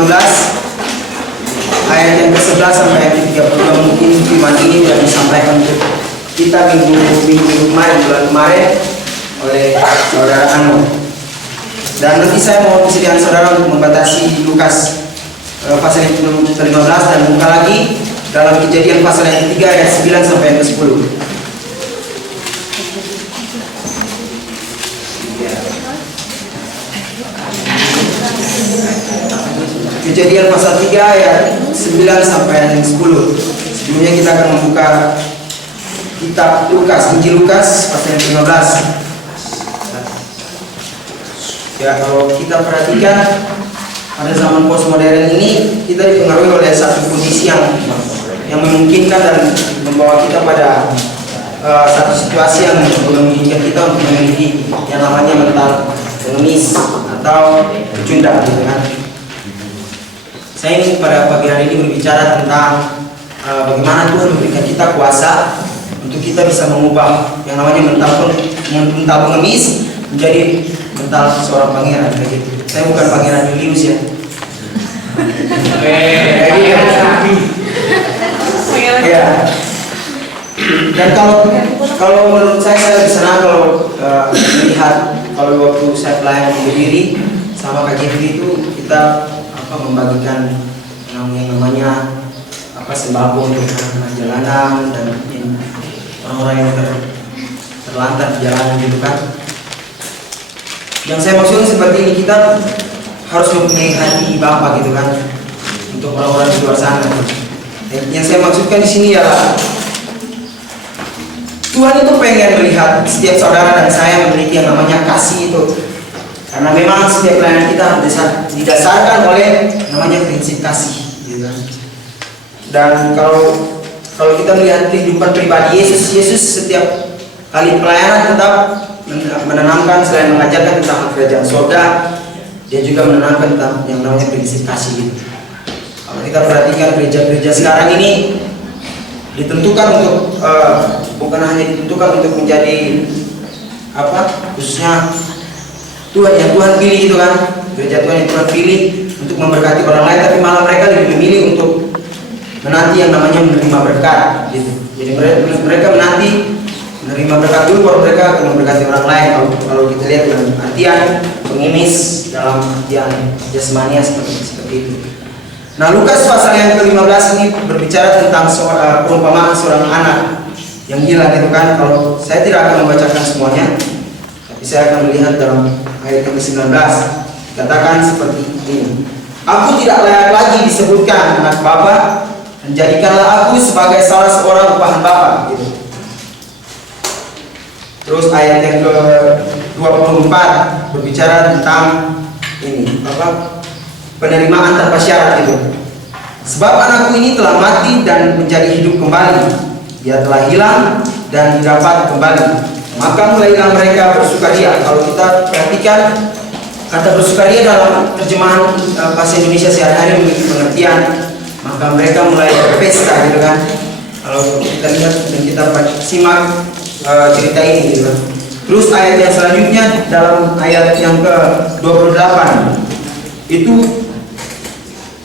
ke-15 ayat yang ke-11 sampai ayat ke-32. Mungkin firman ini sudah disampaikan untuk kita minggu kemarin, bulan kemarin oleh saudara Anu. Dan nanti saya mau persediaan saudara untuk membatasi Lukas pasal yang ke-15 dan buka lagi dalam Kejadian pasal yang ke-3 ayat 9 sampai ayat ke-10. Kejadian pasal 3 ayat 9 sampai ayat 10. Sebelumnya kita akan membuka kitab Lukas, Injil Lukas pasal yang ke-15. Ya, kalau kita perhatikan pada zaman postmodern ini kita dipengaruhi oleh satu kondisi yang memungkinkan dan membawa kita pada satu situasi yang memungkinkan kita untuk memiliki yang namanya mental pengemis atau pecundang, gitu kan. Saya ingin pada pagi hari ini berbicara tentang bagaimana Tuhan memberikan kita kuasa untuk kita bisa mengubah yang namanya mental pengemis menjadi mental seorang pangeran, kayak gitu. Saya bukan pangeran Julius ya. Ya. Dan kalau menurut saya senang kalau melihat kalau waktu saya pelayan berdiri sama Kak Jeffrey itu kita membagikan yang namanya sembako untuk anak jalanan dan orang-orang yang terlantar di jalanan, gitu kan. Yang saya maksudkan seperti ini, kita harus mempunyai hati Bapa, gitu kan, untuk orang-orang di luar sana. Yang saya maksudkan di sini adalah Tuhan itu pengen melihat setiap saudara dan saya memiliki yang namanya kasih itu, karena memang setiap pelayanan kita didasarkan oleh namanya prinsip kasih, gitu kan. Dan kalau kita melihat kehidupan pribadi Yesus setiap kali pelayanan tetap menanamkan, selain mengajarkan tentang kerajaan surga, dia juga menanamkan tentang yang namanya prinsip kasih gitu. Kalau kita perhatikan gereja-gereja sekarang ini ditentukan untuk bukan hanya ditentukan untuk menjadi khususnya Tuhan pilih, gitu kan, gereja Tuhan yang Tuhan pilih untuk memberkati orang lain, tapi malah mereka lebih memilih untuk menanti yang namanya menerima berkat, gitu. Jadi mereka menanti menerima berkat dulu baru mereka akan memberkati orang lain. Kalau kita lihat dengan artian pengemis dalam artian jasmania seperti itu. Nah, Lukas pasal yang ke-15 ini berbicara tentang perumpamaan seorang anak yang gila, gitu kan. Kalau saya tidak akan membacakan semuanya, tapi saya akan melihat dalam ayat yang ke-19 dikatakan seperti ini. Aku tidak layak lagi disebutkan anak Bapa, dan jadikanlah aku sebagai salah seorang upahan Bapa, gitu. Terus ayat yang ke-24 berbicara tentang ini penerimaan tanpa syarat, itu. Sebab anakku ini telah mati dan menjadi hidup kembali, dia telah hilang dan didapat kembali, maka mulailah mereka bersukaria. Kalau kita perhatikan kata bersukaria dalam terjemahan bahasa Indonesia sehari-hari memiliki pengertian, maka mereka mulai berpesta, gitu kan. Kalau kita lihat dan kita simak cerita ini, gitu kan. Terus ayat yang selanjutnya dalam ayat yang ke-28 itu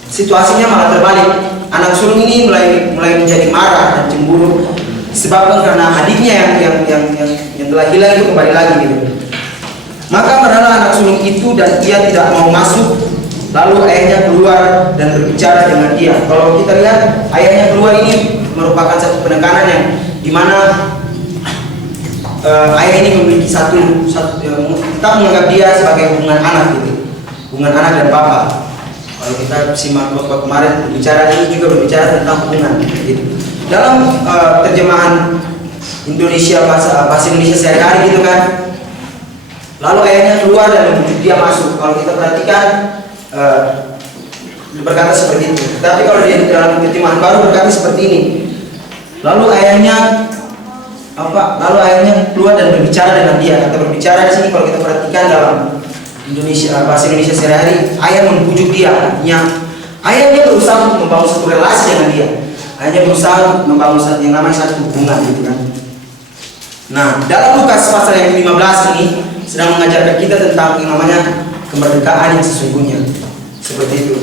situasinya malah terbalik. Anak sulung ini mulai menjadi marah dan cemburu disebabkan karena adiknya yang telah hilang itu kembali lagi, gitu. Maka marahlah anak sulung itu dan ia tidak mau masuk. Lalu ayahnya keluar dan berbicara dengan dia. Kalau kita lihat ayahnya keluar ini merupakan satu penekanan yang dimana ayah ini memiliki satu kita menganggap dia sebagai hubungan anak, gitu, hubungan anak dan bapa. Kalau kita simak waktu kemarin bicara ini juga berbicara tentang hubungan, gitu. Dalam terjemahan Indonesia bahasa Indonesia sehari-hari, gitu kan. Lalu ayahnya keluar dan membujuk dia masuk. Kalau kita perhatikan berkata seperti itu. Tapi kalau di dalam terjemahan baru berkata seperti ini. Lalu ayahnya keluar dan berbicara dengan dia. Kata berbicara di sini kalau kita perhatikan dalam bahasa Indonesia sehari-hari, ayah membujuk dia. Artinya ayahnya berusaha untuk membangun satu relasi dengan dia. Ayahnya berusaha membangun yang namanya satu hubungan, gitu kan. Nah, dalam Lukas pasal yang ke-15 ini sedang mengajarkan kita tentang yang namanya kemerdekaan yang sesungguhnya. Seperti itu.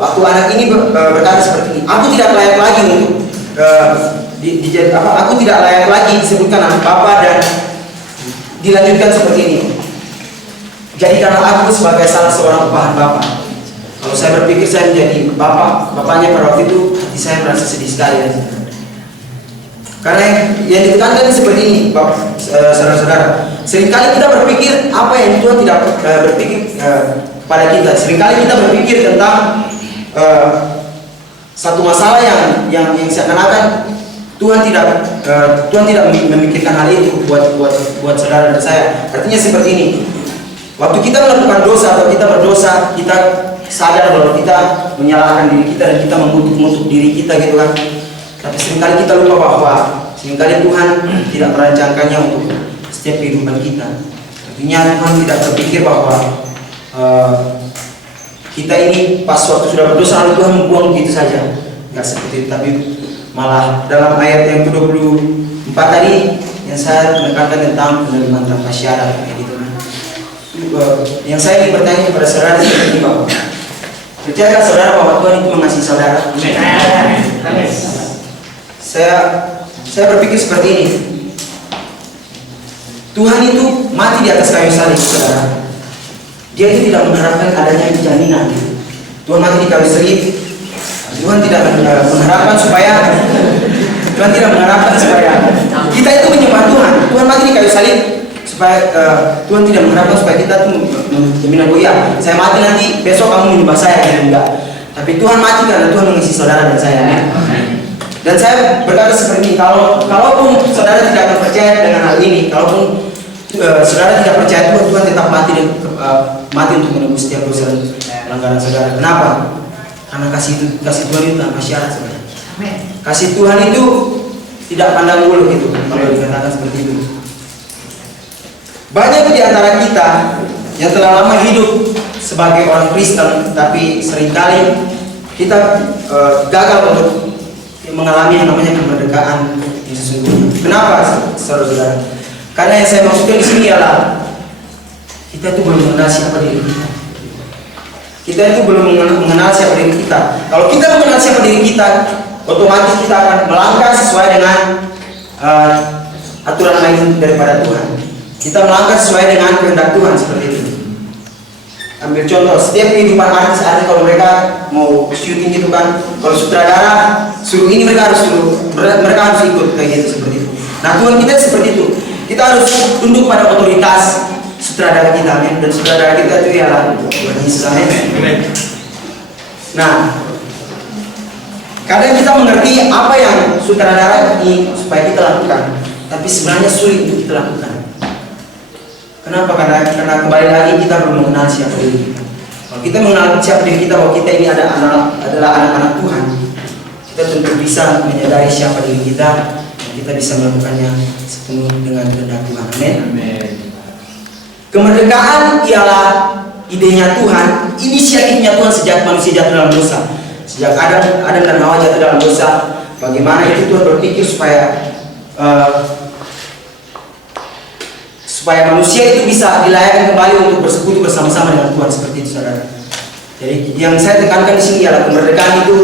Waktu anak ini berkata seperti ini, aku tidak layak lagi untuk aku tidak layak lagi disebutkan anak Bapa, dan dilanjutkan seperti ini. Jadikanlah aku sebagai salah seorang upahan Bapa. Kalau saya berpikir saya menjadi bapaknya pada waktu itu, hati saya merasa sedih sekali. Karena yang ditekankan seperti ini, saudara-saudara. Seringkali kita berpikir apa yang Tuhan tidak berpikir pada kita. Seringkali kita berpikir tentang satu masalah yang seakan-akan Tuhan tidak memikirkan hal itu buat saudara dan saya. Artinya seperti ini. Waktu kita melakukan dosa atau kita berdosa, kita sadar bahwa kita menyalahkan diri kita dan kita mengutuk diri kita gitu kan. Tapi seringkali kita lupa bahwa seringkali Tuhan tidak merancangkannya untuk setiap kehidupan kita. Artinya Tuhan tidak berpikir bahwa kita ini pas waktu sudah berdosa lalu Tuhan membuang begitu saja. Enggak seperti itu, tapi malah dalam ayat yang ke-24 tadi yang saya menekankan tentang penerimaan tanpa syarat kayak gitu. Yang saya ingin bertanya kepada saudara seperti ini, bahwa percaya saudara bahwa Tuhan itu mengasihi saudara? Saya berpikir seperti ini. Tuhan itu mati di atas kayu salib, saudara. Dia itu tidak mengharapkan adanya jaminan. Tuhan mati di kayu salib. Tuhan tidak mengharapkan supaya kita itu menyembah Tuhan. Tuhan mati di kayu salib supaya Tuhan tidak mengharapkan supaya kita itu jaminan, oh iya, saya mati nanti besok kamu menyembah saya, gitu, enggak. Tapi Tuhan mati karena Tuhan mengasihi saudara dan saya. Dan saya berkata seperti ini, kalaupun saudara tidak akan percaya dengan hal ini, kalaupun saudara tidak percaya Tuhan tetap mati untuk menebus setiap dosa dan pelanggaran saudara. Kenapa? Karena kasih Tuhan itu tanpa syarat, saudara. Kasih Tuhan itu tidak pandang bulu gitu, kalau dikatakan seperti itu. Banyak di antara kita yang telah lama hidup sebagai orang Kristen, tapi seringkali kita gagal untuk mengalami yang namanya kemerdekaan yang sesungguhnya. Kenapa, saudara-saudara? Karena yang saya maksudkan di sini adalah kita itu belum mengenal siapa diri kita. Kita itu belum mengenal siapa diri kita. Kalau kita mengenal siapa diri kita, otomatis kita akan melangkah sesuai dengan aturan lain daripada Tuhan. Kita melangkah sesuai dengan kehendak Tuhan, seperti itu. Ambil contoh, setiap kehidupan artis kalau mereka mau syuting gitu kan, kalau sutradara suruh ini mereka harus ikut kayak gitu, seperti itu. Nah, Tuhan kita seperti itu. Kita harus tunduk pada otoritas sutradara kita, dan sutradara kita itu ialah Tuhan Yesus. Nah, kadang kita mengerti apa yang sutradara ini supaya kita lakukan, tapi sebenarnya sulit untuk kita lakukan. Kenapa? Karena kembali lagi kita belum mengenal siapa diri kita. Kalau kita mengenal siapa diri kita, bahwa kita ini adalah anak-anak Tuhan, kita tentu bisa menyadari siapa diri kita, dan kita bisa melakukannya sepenuh dengan kehendak Tuhan. Amin. Kemerdekaan ialah idenya Tuhan, inisiatifnya Tuhan sejak manusia jatuh dalam dosa. Sejak Adam dan Hawa jatuh dalam dosa, bagaimana itu Tuhan berpikir supaya manusia itu bisa dilayakkan kembali untuk bersekutu bersama-sama dengan Tuhan, seperti itu, saudara. Jadi yang saya tekankan di sini adalah kemerdekaan itu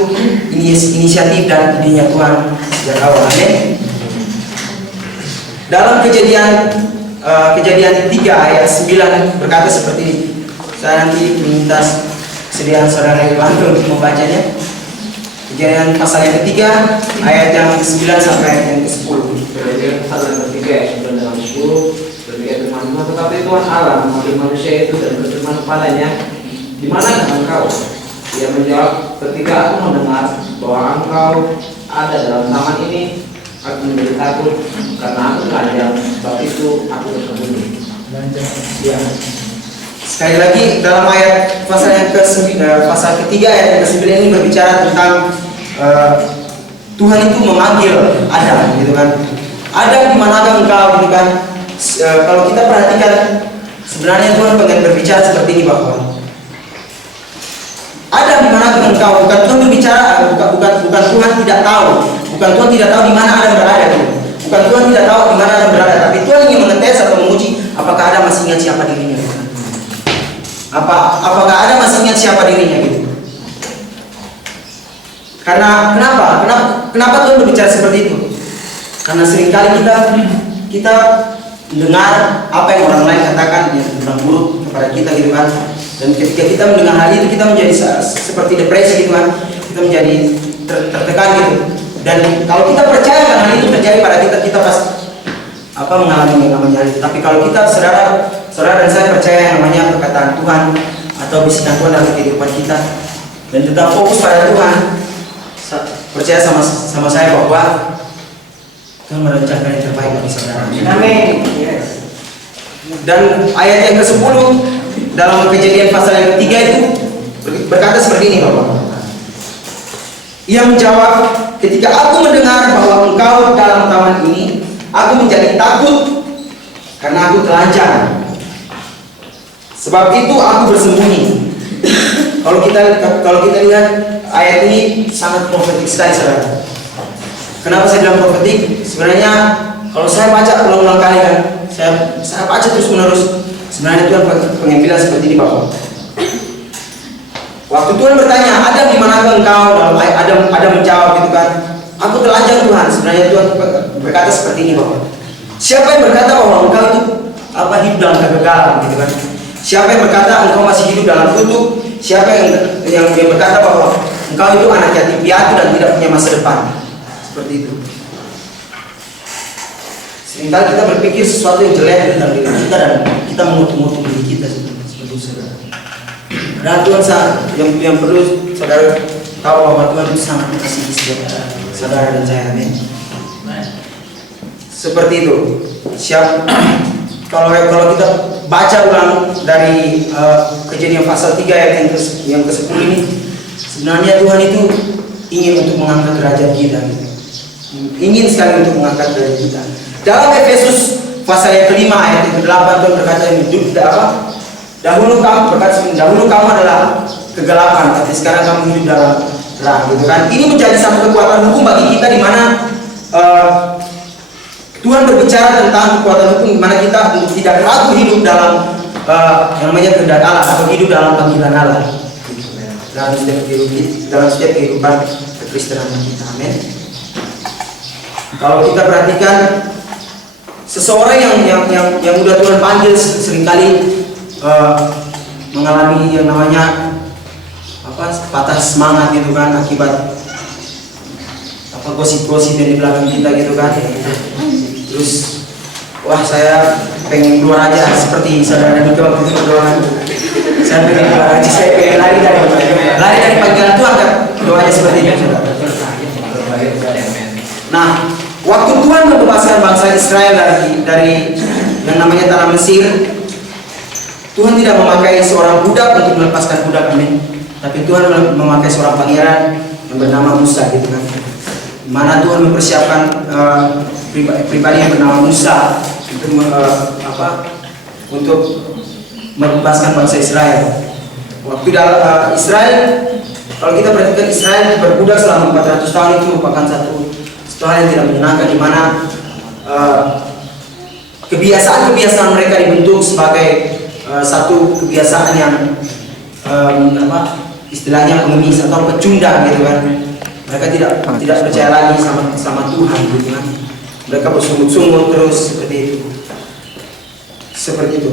inisiatif dan idenya Tuhan sejak awal. Amin. Dalam kejadian 3 ayat 9 berkata seperti ini. Saya nanti minta kesediaan saudara Irwanto untuk membacanya. Kejadian pasal yang ketiga ayat yang ke-9 sampai ayat yang ke-10. Kejadian pasal yang ketiga ayat 9 dan 10. Tetapi Tuhan Allah memanggil manusia itu dan berfirman kepadanya, di mana engkau? Dia menjawab, ketika aku mendengar bahwa engkau ada dalam taman ini, aku menjadi takut karena aku telanjang, sebab itu aku bersembunyi. Ya. Sekali lagi dalam ayat pasal ketiga ayat yang ke-9 ini berbicara tentang Tuhan itu memanggil Adam, gitu kan? Adam, di manakah engkau, gitu kan? Kalau kita perhatikan, sebenarnya Tuhan pengen berbicara seperti ini, bahwa Adam, di mana engkau? Bukan Tuhan berbicara, bukan Tuhan tidak tahu, bukan Tuhan tidak tahu di mana Adam berada, gitu. Bukan Tuhan tidak tahu di mana Adam berada, tapi Tuhan ingin mengetes atau menguji apakah Adam masih ingat siapa dirinya. Apakah Adam masih ingat siapa dirinya, gitu. Karena kenapa Tuhan berbicara seperti itu? Karena seringkali kita mendengar apa yang orang lain katakan yang tentang buruk kepada kita gitu kan. Dan ketika kita mendengar hal itu, kita menjadi seperti depresi gitu kan. Kita menjadi tertekan gitu. Dan kalau kita percaya kan hal itu terjadi pada kita, kita pasti mengalami yang namanya hal itu. Tapi kalau kita saudara dan saya percaya yang namanya perkataan Tuhan atau bisikan Tuhan dalam kehidupan kita dan tetap fokus pada Tuhan, percaya sama saya bahwa Tuhan merencanakan yang terbaik bagi saudara. Amin. Yes. Dan ayat yang ke-10 dalam Kejadian pasal yang ketiga itu berkata seperti ini, Bapak. Ia menjawab, ketika aku mendengar bahwa engkau dalam taman ini, aku menjadi takut karena aku telanjang. Sebab itu aku bersembunyi. Kalau kita lihat ayat ini sangat profetik sekali, saudara. Kenapa saya bilang profetik? Sebenarnya kalau saya baca ulang-ulang kali kan, saya baca terus menerus. Sebenarnya Tuhan pengen bilang seperti ini, Bapak. Waktu Tuhan bertanya, Adam di manakah engkau? Adam menjawab gitu kan, aku telanjang Tuhan. Sebenarnya Tuhan berkata seperti ini, Bapak. Siapa yang berkata bahwa engkau itu hidup dalam kegagalan gitu kan? Siapa yang berkata engkau masih hidup dalam kutuk? Siapa yang berkata bahwa engkau itu anak yatim piatu dan tidak punya masa depan? Seperti itu. Seringkali kita berpikir sesuatu yang jelek tentang diri kita dan kita mengutuk diri kita seperti itu, saudara. Dan Tuhan yang perlu saudara tahu bahwa Tuhan itu sangat mengasihi setiap saudara dan saya. Amin. Seperti itu. Kalau kita baca ulang dari Kejadian pasal 3 ayat yang ke-10 ini, sebenarnya Tuhan itu ingin untuk mengangkat derajat kita. Ingin sekali untuk mengangkat derajat kita. Dalam Efesus pasal yang ke-5 ayat yang ke-8 Tuhan berkata dahulu kamu adalah kegelapan, tapi sekarang kamu hidup dalam terang, gitu kan? Ini menjadi satu kekuatan hukum bagi kita di mana Tuhan berbicara tentang kekuatan hukum di mana kita tidak ragu hidup dalam yang namanya kehendak Allah atau hidup dalam panggilan Allah dalam setiap kehidupan kekristenan kita. Amin. Kalau kita perhatikan seseorang yang udah Tuhan panggil seringkali mengalami yang namanya patah semangat gitu kan, akibat gosip-gosip yang di belakang kita gitu kan. Terus wah, saya pengen keluar aja seperti saudara Dika waktu itu berdoa. Saya pengen keluar aja, saya pengen lari dari panggilan Tuhan kan, doanya seperti itu, saudara. Nah, waktu Tuhan membebaskan bangsa Israel dari yang namanya tanah Mesir, Tuhan tidak memakai seorang budak untuk melepaskan budak, amin. Tapi Tuhan memakai seorang pangeran yang bernama Musa gitu kan. Mana Tuhan mempersiapkan pribadi yang bernama Musa untuk membebaskan bangsa Israel. Waktu Israel, kalau kita perhatikan Israel berbudak selama 400 tahun, itu merupakan satu hal yang tidak menyenangkan, di mana kebiasaan mereka dibentuk sebagai satu kebiasaan yang istilahnya pengemis atau pecundang gitu kan. Mereka tidak percaya lagi sama Tuhan gitu kan. Mereka bersungut-sungut terus seperti itu.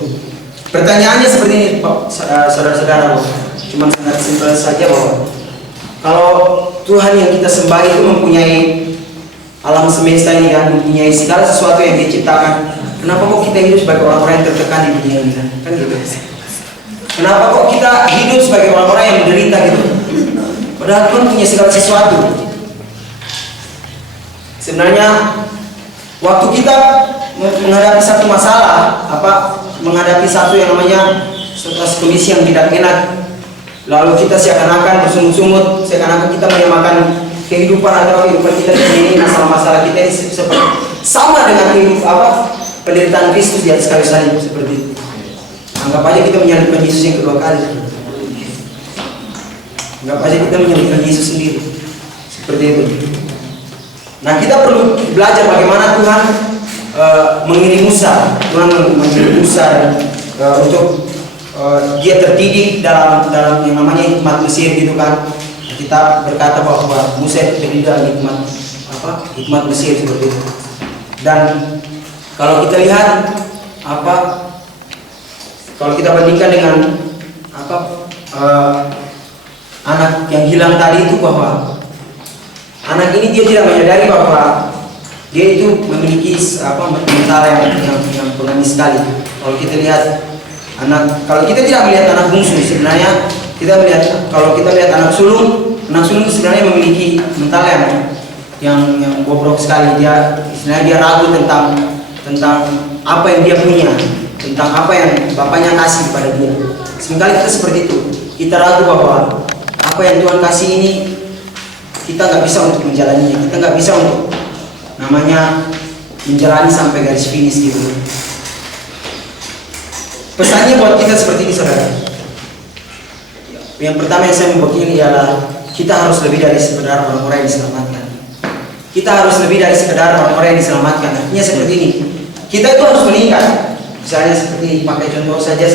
Pertanyaannya seperti ini, saudara-saudara, cuma sangat simpel saja bahwa kalau Tuhan yang kita sembah itu mempunyai alam semesta ini kan, mempunyai segala sesuatu yang Dia ciptakan, kenapa kok kita hidup sebagai orang-orang yang tertekan di dunia ini kan gitu? Kenapa kok kita hidup sebagai orang-orang yang menderita gitu? Padahal Tuhan punya segala sesuatu. Sebenarnya waktu kita menghadapi satu masalah, menghadapi satu yang namanya suatu kondisi yang tidak enak, lalu kita seakan-akan bersungut-sungut, seakan-akan kita menyamakan kehidupan kita di sini, masalah-masalah kita ini seperti sama dengan penderitaan Kristus di atas kayu salib seperti itu. Anggap aja kita menyalibkan Yesus yang kedua kali. Anggap aja kita menyalibkan Yesus sendiri seperti itu. Nah, kita perlu belajar bagaimana Tuhan mengirim Musa. Tuhan mengirim Musa untuk dia terdidik dalam yang namanya hikmat Mesir gitu kan. Kita berkata bahwa Musa itu terdiri hikmat hikmat Mesir seperti itu. Dan kalau kita lihat kalau kita bandingkan dengan anak yang hilang tadi itu, bahwa anak ini dia tidak menyadari bahwa dia itu memiliki mental yang pengemis sekali. Kalau kita lihat kalau kita tidak melihat anak bungsu, sebenarnya kalau kita lihat anak sulung itu sebenarnya memiliki mental yang bobrok sekali. Sebenarnya dia ragu tentang apa yang dia punya, tentang apa yang bapaknya kasih kepada dia. Seringkali kita seperti itu, kita ragu bahwa apa yang Tuhan kasih ini kita nggak bisa untuk menjalaninya, kita nggak bisa untuk menjalani sampai garis finish gitu. Pesannya buat kita seperti ini, saudara. Yang pertama yang saya mau begini ialah kita harus lebih dari sekedar orang-orang yang diselamatkan. Kita harus lebih dari sekedar orang-orang yang diselamatkan. Artinya seperti ini, kita itu harus meningkat. Misalnya seperti pakai contoh saja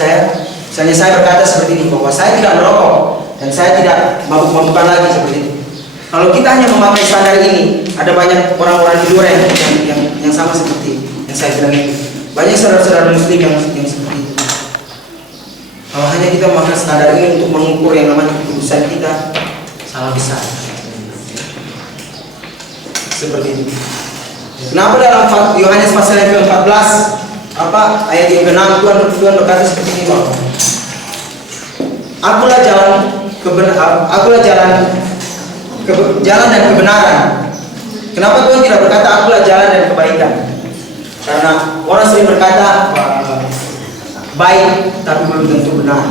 misalnya saya berkata seperti ini, bahwa saya tidak merokok dan saya tidak mabuk-mabukan lagi seperti itu. Kalau kita hanya memakai standar ini, ada banyak orang-orang di luar yang sama seperti yang saya bilang itu. Banyak saudara-saudara muslim yang seperti itu. Kalau hanya kita memakai standar ini untuk mengukur yang namanya kekudusan kita, salah besar. Seperti itu. Kenapa dalam Yohanes pasal yang ke-14 ayat yang ke-6 Tuhan berkata seperti ini, bahwa Akulah jalan dan kebenaran. Kenapa Tuhan tidak berkata akulah jalan dan kebaikan? Karena orang sering berkata baik tapi belum tentu benar.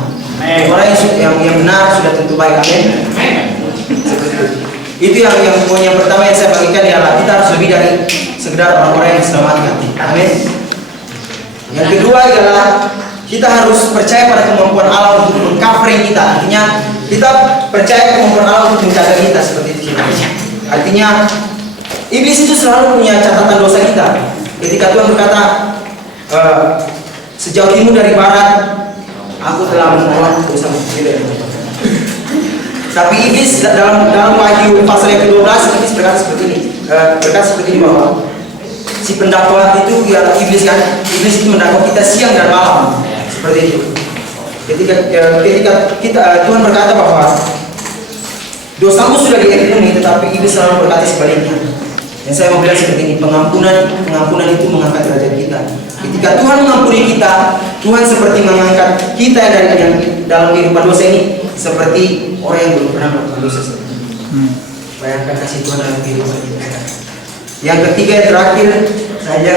Orang yang benar sudah tentu baik. Amin. Itu yang poin yang pertama yang saya bagikan ialah kita harus lebih dari sekedar orang-orang yang diselamatkan. Amin. Yang kedua ialah kita harus percaya pada kemampuan Allah untuk meng-covering kita. Artinya kita percaya kemampuan Allah untuk menjaga kita seperti itu. Artinya iblis itu selalu punya catatan dosa kita. Ketika Tuhan berkata sejauh timur dari barat aku telah membuat dosa sendiri. Tapi iblis dalam Wahyu pasal yang ke-12 iblis berkata seperti ini, bahwa si pendakwa itu ialah iblis kan. Iblis itu mendakwa kita siang dan malam seperti itu. Ketika Tuhan berkata bahwa dosamu sudah diampuni, tetapi iblis selalu berkata sebaliknya. Yang saya mau bilang seperti ini, pengampunan itu mengangkat derajat kita. Ketika Tuhan mengampuni kita, Tuhan seperti mengangkat kita yang dalam kehidupan dosa ini seperti orang yang belum pernah melakukan dosa. Bayangkan kasih Tuhan dalam kehidupan kita. Yang ketiga yang terakhir saja,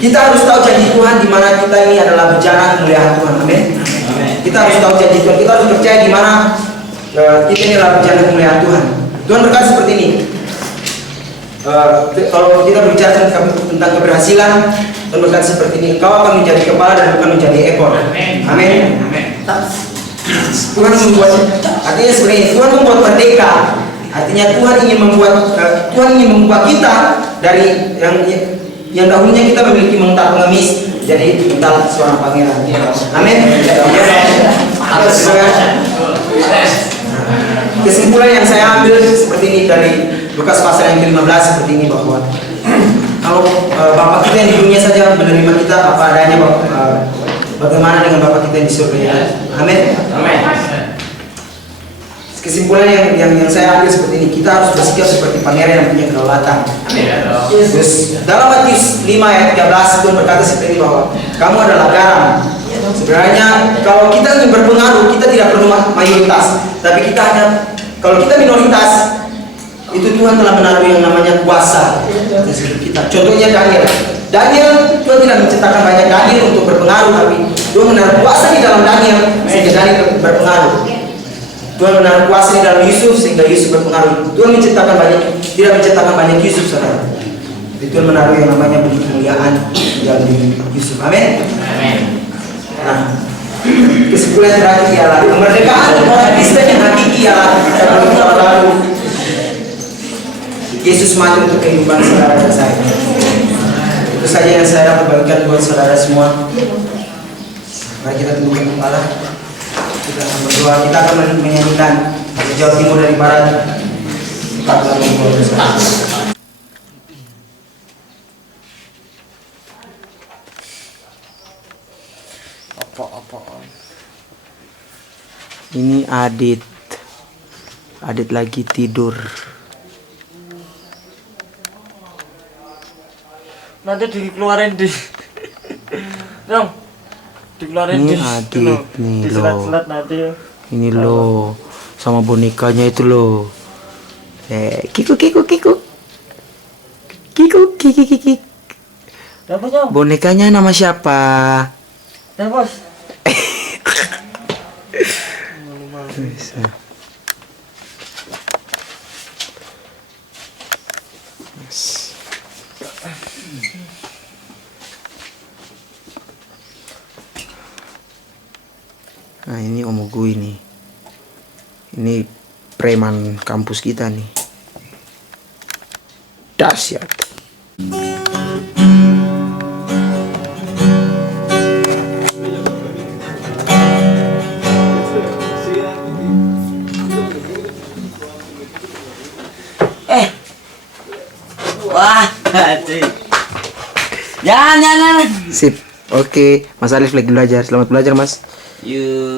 kita harus tahu janji Tuhan di mana kita ini adalah bejana kemuliaan Tuhan. Amin. Kita harus tahu janji Tuhan. Kita harus percaya di mana kita ini adalah bejana kemuliaan Tuhan. Tuhan berkata seperti ini. Kalau kita berbicara tentang keberhasilan, Tuhan berkata seperti ini, kau akan menjadi kepala dan bukan menjadi ekor. Amin. Tuhan membuat, artinya sebenarnya Tuhan membuat merdeka. Artinya Tuhan ingin membuat kita dari yang dahulunya kita memiliki mental pengemis jadi mental seorang pangeran. Amin. Kesimpulan yang saya ambil seperti ini dari Lukas pasal yang ke-15 seperti ini, bahwa kalau Bapa kita yang di dunia saja menerima kita apa adanya, bagaimana dengan Bapa kita yang di surga? Amin. Kesimpulan yang saya ambil seperti ini, kita harus bersikap seperti pangeran yang punya kedaulatan. Terus dalam Matius 5 ayat 13 Tuhan berkata seperti ini, bahwa kamu adalah garam. Sebenarnya kalau kita ingin berpengaruh, kita tidak perlu mayoritas, tapi kita hanya, kalau kita minoritas, itu Tuhan telah menaruh yang namanya kuasa di hidup kita. Contohnya Daniel, Tuhan tidak menciptakan banyak Daniel untuk berpengaruh, tapi Tuhan menaruh kuasa di dalam Daniel sehingga Daniel berpengaruh. Tuhan menaruh kuasa di dalam Yusuf sehingga Yusuf berpengaruh. Tuhan tidak menciptakan banyak Yusuf, saudara. Tuhan menaruh yang namanya kemuliaan di dalam Yusuf. Amin. Nah, kesimpulan terakhir ialah kemerdekaan orang Kristen yang hakiki ialah lalu Yesus mati untuk kehidupan saudara dan saya. Itu saja yang saya dapat bagikan buat saudara semua. Mari kita tundukkan kepala. Kita akan berdoa. Kita akan menyanyikan Jawa Timur dari Barat. Apa-apaan? Ini Adit. Adit lagi tidur. Nanti dikeluarin di dong dikeluarin Ini di Adit dulu. nih Disilat-silat nanti. Ini loh, sama bonekanya itu loh. Kiku kiku kiku. Kiku kiki kiki. Dapat Nyong? Bonekanya nama siapa? Dapat. Bisa. Nah ini Om Ugu ini. Ini preman kampus kita nih. Dahsyat. Wah, aduh. Jangan. Sip. Oke, Mas Alif lagi belajar. Selamat belajar, Mas. Yuk.